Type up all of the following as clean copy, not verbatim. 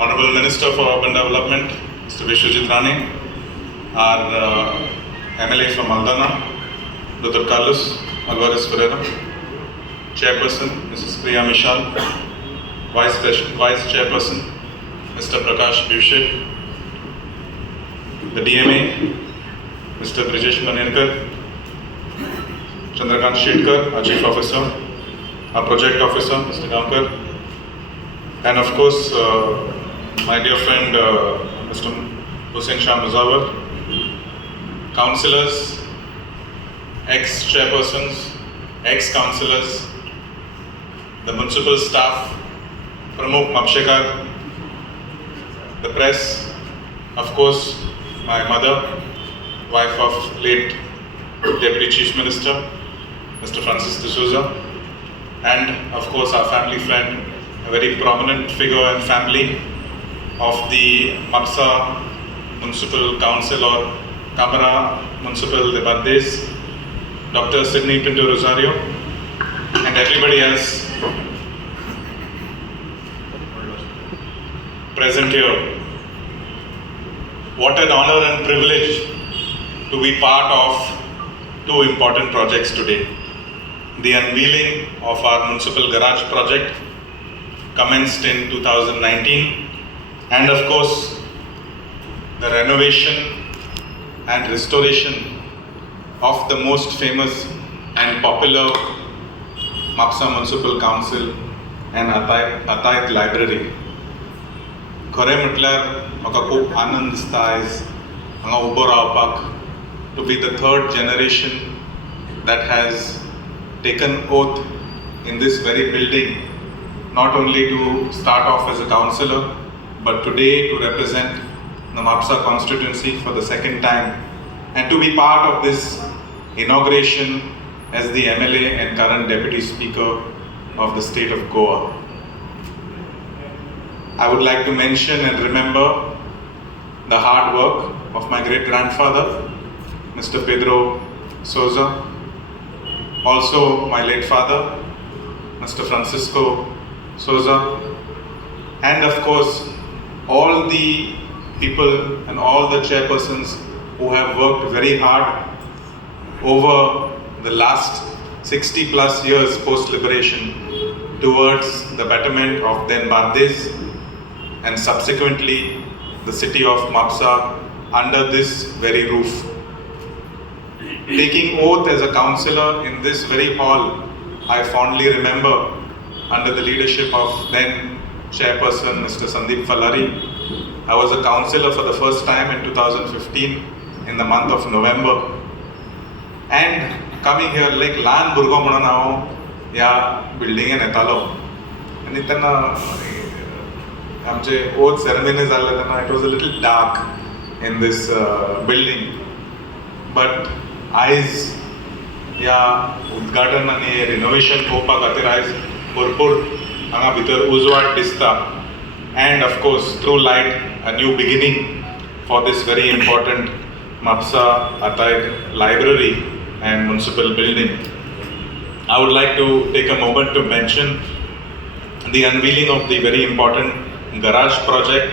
Honorable Minister for Urban Development, Mr. Vishwajit Rane, our MLA from Aldana, Dr. Carlos Alvarez Ferreira, Chairperson, Mrs. Priya Mishal, Vice Chairperson, Mr. Prakash Bivshe, the DMA, Mr. Brijesh Manenkar, Chandrakant Shetkar, our Chief Officer, our Project Officer, Mr. Gamkar, and of course, my dear friend, Mr. Hussain Shah Muzawar, councillors, ex-chairpersons, ex-councillors, the municipal staff, Pramukh Mapshekar, the press, of course, my mother, wife of late Deputy Chief Minister, Mr. Francis de Souza, and of course our family friend, a very prominent figure and family of the Mapusa Municipal Council or Cámara Municipal de Bardes, Dr. Sidney Pinto Rosario, and everybody else present here. What an honor and privilege to be part of two important projects today. The unveiling of our municipal garage project commenced in 2019, and of course the renovation and restoration of the most famous and popular Mapusa Municipal Council and Athaide Library. खरें म्हटल्यार म्हाका खूब आनंद दिसता आयज हांगा उबो रावपाक to be the third generation that has taken oath in this very building, not only to start off as a councillor, but today to represent the Mapusa constituency for the second time, and to be part of this inauguration as the MLA and current Deputy Speaker of the state of Goa. I would like to mention and remember the hard work of my great-grandfather, Mr. Pedro Souza, also my late father, Mr. Francisco Souza, and of course all the people and all the chairpersons who have worked very hard over the last 60 plus years post-liberation towards the betterment of then Bardes and subsequently the city of Mapusa under this very roof. Taking oath as a councillor in this very hall, I fondly remember under the leadership of then Chairperson Mr. Sandeep Falari. I was a councillor for the first time in 2015 in the month of November. And coming here like ल्हान भुरगो म्हणून हांव ह्या बिल्डिंगेन येतालो आनी तेन्ना आमचे oath ceremony जाल्ले तेन्ना it was a little dark in these building but आयज ह्या उद्घाटन आनी रिनोवेशन पळोवपा खातीर आयज भरपूर हांगा भितर उजवाड दिसता and of course through light a new beginning for this very important Mapusa Athaide library and municipal building. I would like to take a moment to mention the unveiling of the very important garage project.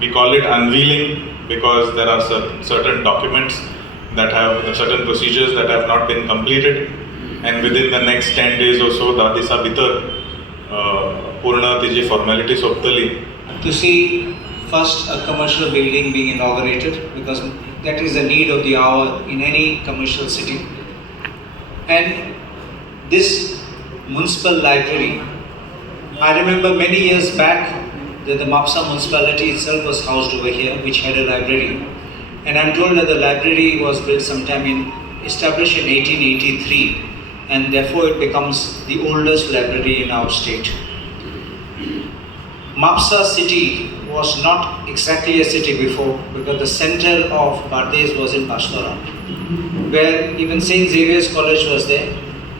We call it unveiling because there are certain documents that have certain procedures that have not been completed, and within the next 10 days or so धा दिसा भितर पूर्ण तिची formality सोंपतली. To see first a commercial building being inaugurated, because that is the need of the hour in any commercial city. And this municipal library, I remember many years back that the Mapusa municipality itself was housed over here, which had a library. And I'm told that the library was built sometime in established in 1883, and therefore it becomes the oldest library in our state. Mapusa city was not exactly a city before, because the center of Bardez was in Pastora, where even St. Xavier's College was there,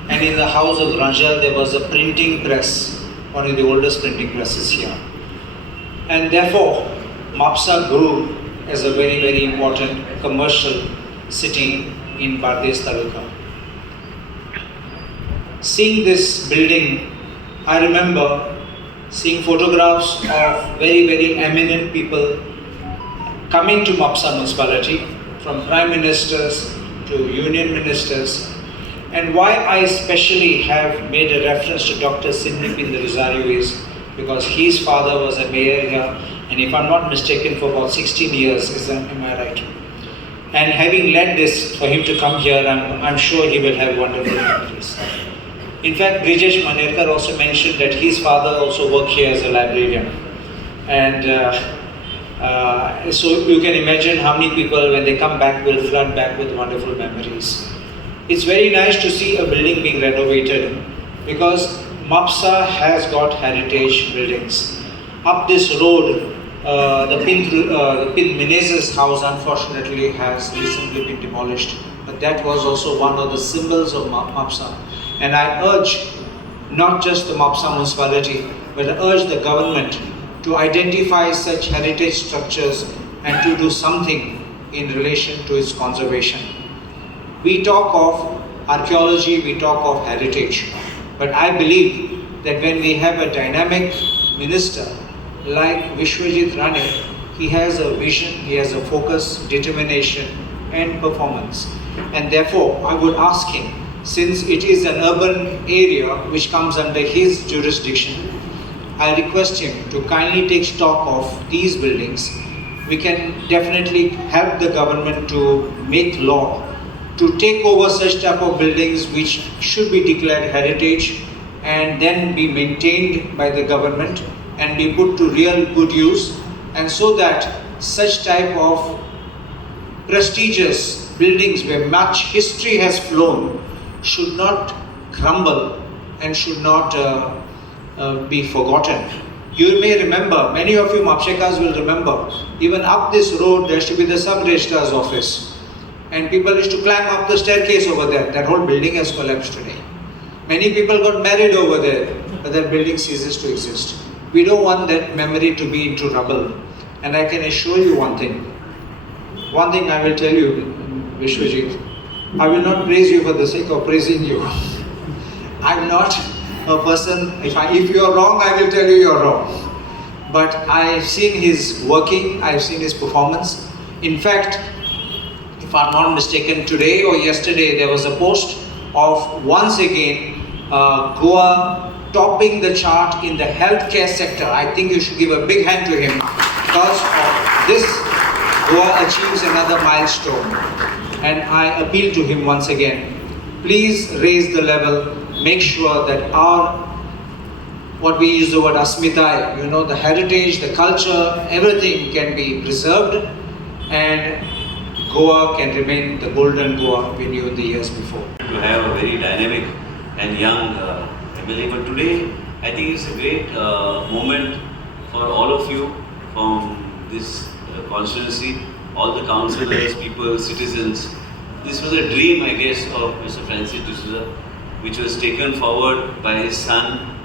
and in the house of Rangel there was a printing press, one of the oldest printing presses here. And therefore, Mapusa grew as a very, very important commercial city in Bardez Taluka. Seeing this building, I remember seeing photographs of very, very eminent people coming to Mapusa Municipality, from Prime Ministers to Union Ministers. And why I especially have made a reference to Dr. Sidney Rosario is because his father was a mayor here, and if I'm not mistaken, for about 16 years, am I right? And having led this, for him to come here, I'm sure he will have wonderful memories. In fact, Brijesh Manerkar also mentioned that his father also worked here as a librarian. And so you can imagine how many people, when they come back, will flood back with wonderful memories. It's very nice to see a building being renovated, because Mapusa has got heritage buildings. Up this road, the Pin Menezes house unfortunately has recently been demolished, but that was also one of the symbols of Mapusa. And I urge not just the Mapusa municipality, but I urge the government to identify such heritage structures and to do something in relation to its conservation. We talk of archaeology, we talk of heritage, but I believe that when we have a dynamic minister like Vishwajit Rane, he has a vision, he has a focus, determination and performance. And therefore, I would ask him, since it is an urban area which comes under his jurisdiction, I request him to kindly take stock of these buildings. We can definitely help the government to make law to take over such type of buildings which should be declared heritage and then be maintained by the government and be put to real good use, and so that such type of prestigious buildings where much history has flown should not crumble and should not be forgotten. You may remember, many of you Mapshekas will remember, even up this road there used to be the sub-registrar's office, and people used to climb up the staircase over there. That whole building has collapsed today. Many people got married over there, but that building ceases to exist. We don't want that memory to be into rubble. And I can assure you one thing. One thing I will tell you, Vishwajit, I will not praise you for the sake of praising you. I'm not a person, if you are wrong, I will tell you you're wrong. But I've seen his working, I've seen his performance. In fact, if I'm not mistaken, today or yesterday there was a post of once again Goa topping the chart in the healthcare sector. I think you should give a big hand to him, because of this Goa achieves another milestone. And I appeal to him once again, please raise the level, make sure that our, what we use the word asmitai, you know, the heritage, the culture, everything can be preserved, and Goa can remain the golden Goa we knew in the years before. To have a very dynamic and young MLA, but today I think it's a great moment for all of you from this constituency, all the councillors, people, citizens. This was a dream, I guess, of Mr. Francis D'Souza, which was taken forward by his son,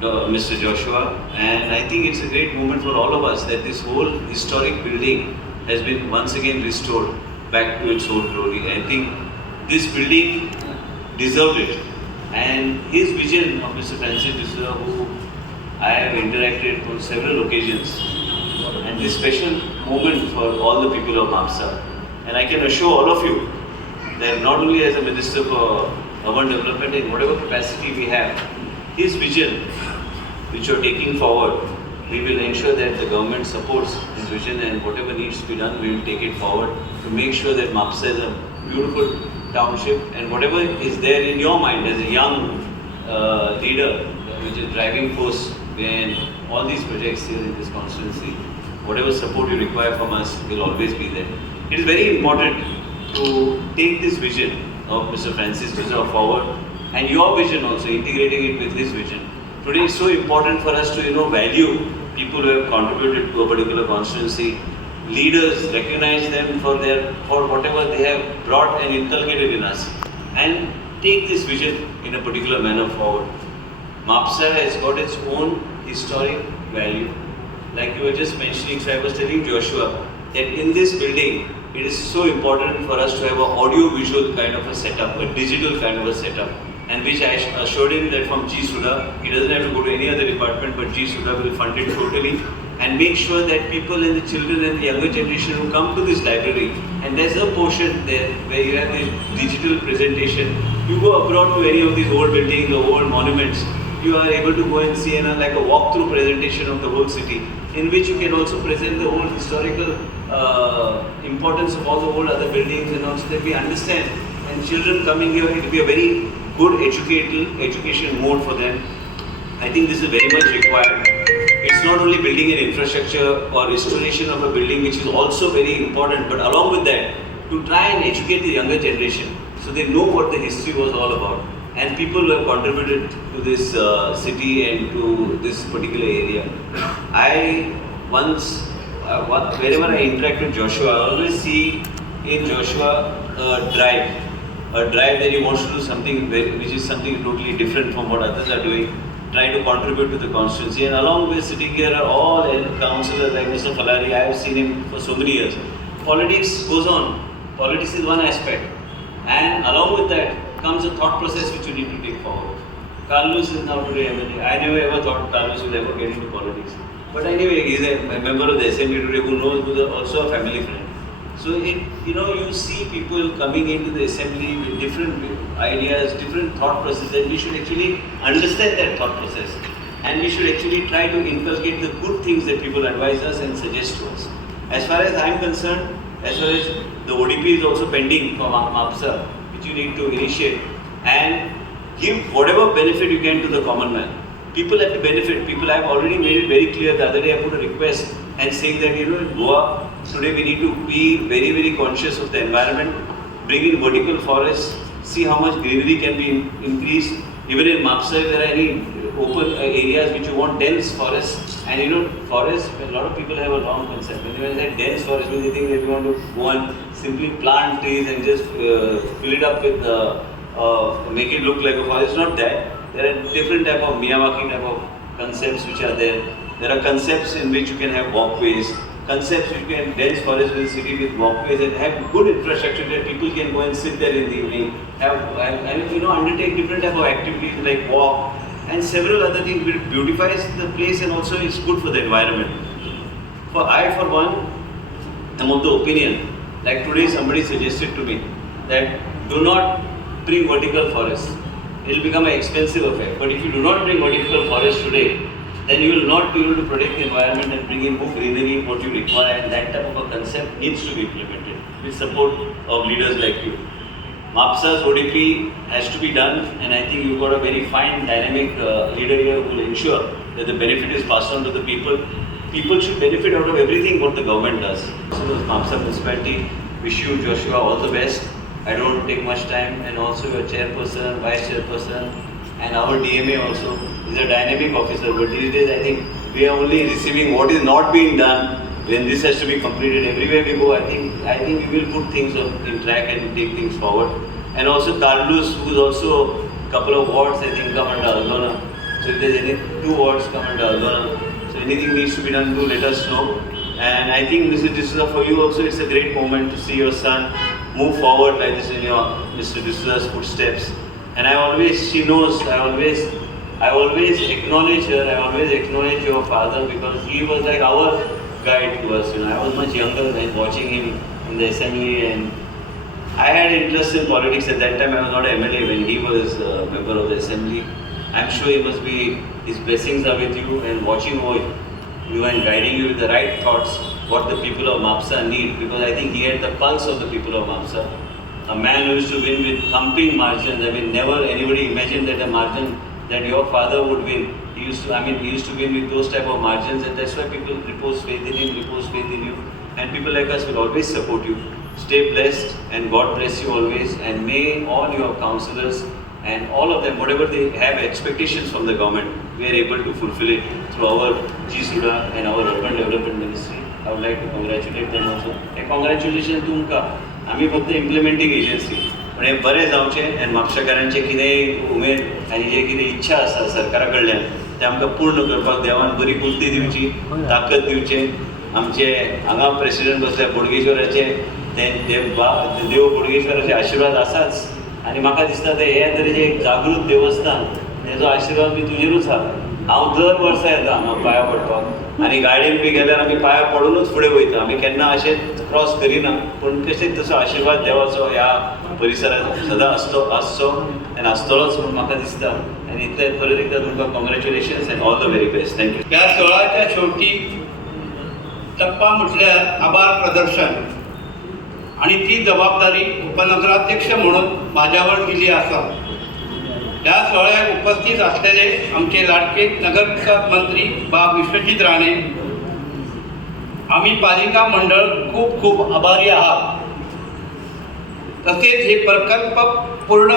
Mr. Joshua, and I think it's a great moment for all of us that this whole historic building has been once again restored back to its old glory. I think this building deserved it, and his vision of Mr. Francis D'Souza, who I have interacted on several occasions, and this special moment for all the people of Mapusa. And I can assure all of you that not only as a Minister for Urban Development, in whatever capacity we have, his vision which you are taking forward, we will ensure that the government supports his vision, and whatever needs to be done, we will take it forward to make sure that Mapusa is a beautiful township, and whatever is there in your mind as a young leader, which is driving force behind all these projects here in this constituency, whatever support you require from us will always be there. It is very important to take this vision of Mr. Francis Souza forward and your vision also, integrating it with his vision. Today it's so important for us to value people who have contributed to a particular constituency, leaders, recognize them for whatever they have brought and inculcated in us, and take this vision in a particular manner forward. Mapusa has got its own historic value. Like you were just mentioning, so I was telling Joshua that in this building, it is so important for us to have an audio-visual kind of a setup, a digital kind of a setup, and which I assured him that from G Suda, he doesn't have to go to any other department, but G Suda will fund it totally and make sure that people and the children and the younger generation who come to this library, and there's a portion there where you have this digital presentation. You go abroad to any of these old buildings or old monuments, you are able to go and see like a walkthrough presentation of the whole city, in which you can also present the whole historical importance of all the old other buildings, and also that we understand. And children coming here, it will be a very good education mode for them. I think this is very much required. It's not only building an infrastructure or restoration of a building, which is also very important, but along with that, to try and educate the younger generation so they know what the history was all about. And people who have contributed to this city and to this particular area. I once, wherever I interact with Joshua, I always see in Joshua a drive that he wants to do something which is something totally different from what others are doing, try to contribute to the constituency. And along with sitting here are all councillors like Mr. Falari. I have seen him for so many years. Politics goes on. Politics is one aspect. And along with that comes a thought process which you need to take forward. Carlos is now today MLA. I never ever thought Carlos will ever get into politics. But anyway, he's a member of the assembly today who knows, who's also a family friend. So you see people coming into the assembly with different ideas, different thought processes, and we should actually understand that thought process. And we should actually try to inculcate the good things that people advise us and suggest to us. As far as I am concerned, as far as the ODP is also pending from Mapusa, which you need to initiate and give whatever benefit you can to the common man. People have to benefit. People have already made it very clear. The other day I put a request and saying that in Goa, today we need to be very, very conscious of the environment, bring in vertical forests, see how much greenery can be increased. Even in Mapusa, if there are any open areas which you want dense forests, and forests, a lot of people have a wrong concept. When they say dense forest, they think that you want to go and simply plant trees and just fill it up with, make it look like a forest. It's not that. There are different type of Miyawaki type of concepts which are there. There are concepts in which you can have walkways, concepts which you can dense forest with the city with walkways and have good infrastructure that people can go and sit there in the evening, undertake different type of activities like walk and several other things which beautifies the place and also is good for the environment. For one, am of the opinion, like today somebody suggested to me that do not bring vertical forests. It will become an expensive affair. But if you do not bring vertical forest today, then you will not be able to protect the environment and bring in more greenery, what you require, and that type of a concept needs to be implemented with support of leaders like you. Mapusa's ODP has to be done, and I think you've got a very fine, dynamic leader here who will ensure that the benefit is passed on to the people. People should benefit out of everything what the government does. So the Mapusa Municipality, wish you, Joshua, all the best. I don't take much time, and also your chairperson, vice chairperson, and our DMA also is a dynamic officer. But these days, I think we are only receiving what is not being done when this has to be completed. Everywhere we go, I think we will put things in track and take things forward. And also Carlos, who is also a couple of wards, I think, come under Aldona. So if there's any 2 wards come under Aldona, so anything needs to be done, do let us know. And I think Mr. D'Souza, for you also, it's a great moment to see your son move forward like this in your Mr. D'Souza's footsteps. And she knows, I always acknowledge her, I always acknowledge your father, because he was like our guide to us. I was much younger than watching him in the assembly, and I had interest in politics at that time. I was not an MLA when he was a member of the assembly. I'm sure his blessings are with you and watching over you and guiding you with the right thoughts, what the people of Mapusa need, because I think he had the pulse of the people of Mapusa. A man who used to win with thumping margins. Never anybody imagined that a margin that your father would win. He used to win with those type of margins, and that's why people repose faith in him, and people like us will always support you. stay blessed and God bless you always, and may all your councillors and all of them, whatever they have expectations from the government, we are able to fulfill it through our G-Suda and our Urban Development Ministry. I would like to congratulate them also. A congratulations तुमका. आम्ही फक्त implementing agency, पण हे बरें जावचें आनी म्हापशेकारांचे कितेंय उमेद आनी जे कितें इच्छा आसा सरकारा कडल्यान ते आमकां पूर्ण करपाक देवान बरी बुद्धी दिवची, ताकद दिवचें. आमचे हांगा प्रेसिडेंट बसल्या बोडगेश्वराचे ते देव बोडगेश्वराचे आशिर्वाद आसाच, आनी म्हाका दिसता ते हे तरेचे एक जागृत देवस्थान तेजो आशिर्वाद बी तुजेरूच आहा. हांव दर वर्सा येता हांगा पांयां पडपाक, आनी गाडयेन बी गेल्यार आमी पांयां पडूनच फुडें वयता. आमी केन्ना अशें क्रॉस करिना, पूण कशें तसो आशिर्वाद देवाचो ह्या परिसरांत सदां आसचो आनी आसतलोच म्हूण म्हाका दिसता. आनी इतले परत एकदा तुमकां congratulations and all the very best. Thank you. ह्या सोहळ्याच्या शेवटी टप्पा म्हटल्यार आभार प्रदर्शन, आणि ती जबाबदारी उपनगराध्यक्ष म्हणून माझ्यावर दिली आसा. ह्या सोहळ्याक उपस्थित असलेले आमचे लाडके नगरविकास मंत्री बा विश्वजित राणे, आम्ही पालिका मंडळ खूप खूप आभारी आहात. तसेच हे प्रकल्प पूर्ण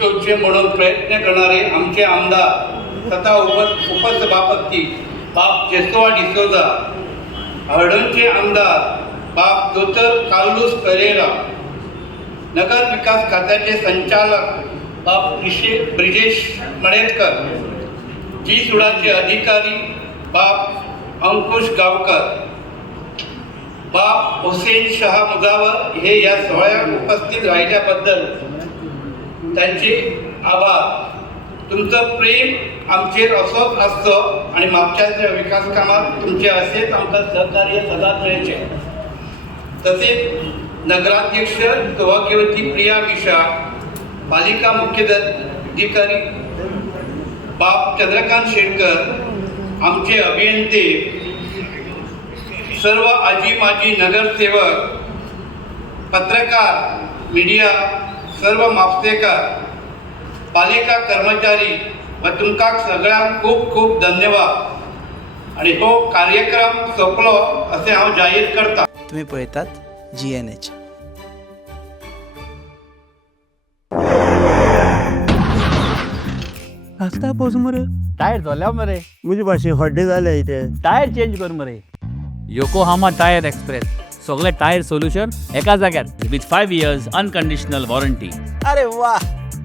होचे म्हणून प्रयत्न करणारे आमचे आमदार तथा उपसभापती बाप जेसोवा डिसोजा, हळदणचे आमदार बाप दोतर कार्लोस पेरेरा, नगर विकास खात्याचे संचालक बाप ब्रिजेश मडेरकर, जी-सुडाचे अधिकारी बाप अंकुश गावकर, बाप हुसेन शाह मुजावर हे या सोहळ्यात उपस्थित राहिल्याबद्दल त्यांचे आभार. तुमचं प्रेम आमचेर असोच आसचो आणि म्हापशाच्या विकास कामात तुमचे असेच आमकां सहकार्य सदांच मेळचे. तसेच नगराध्यक्ष सौभाग्यवती प्रिया मिश्रा, पालिका मुख्याधिकारी बाप चंद्रकांत शेटकर, आमचे अभियंते, सर्व आजी माजी नगरसेवक, पत्रकार, मीडिया, सर्व म्हापसेकार, पालिका कर्मचारी व तुमकां सगळ्यांक खूप खूप धन्यवाद. आणि हो कार्यक्रम सोंपलो असे हांव जाहीर करता. तुम्ही पळयतात GNH. आस्ता पोस मरे टायर झाल्या मरे मुझे भाशे हड्डे जाले इथे. टायर चेंज कर मरे. योकोहामा टायर एक्सप्रेस सगळे टायर सोल्यूशन एका जाग्यार विथ 5 years अनकंडिशनल वॉरंटी. अरे वा.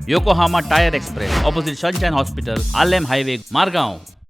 Yokohama tyre express opposite sunshine hospital, Alem highway, Margao.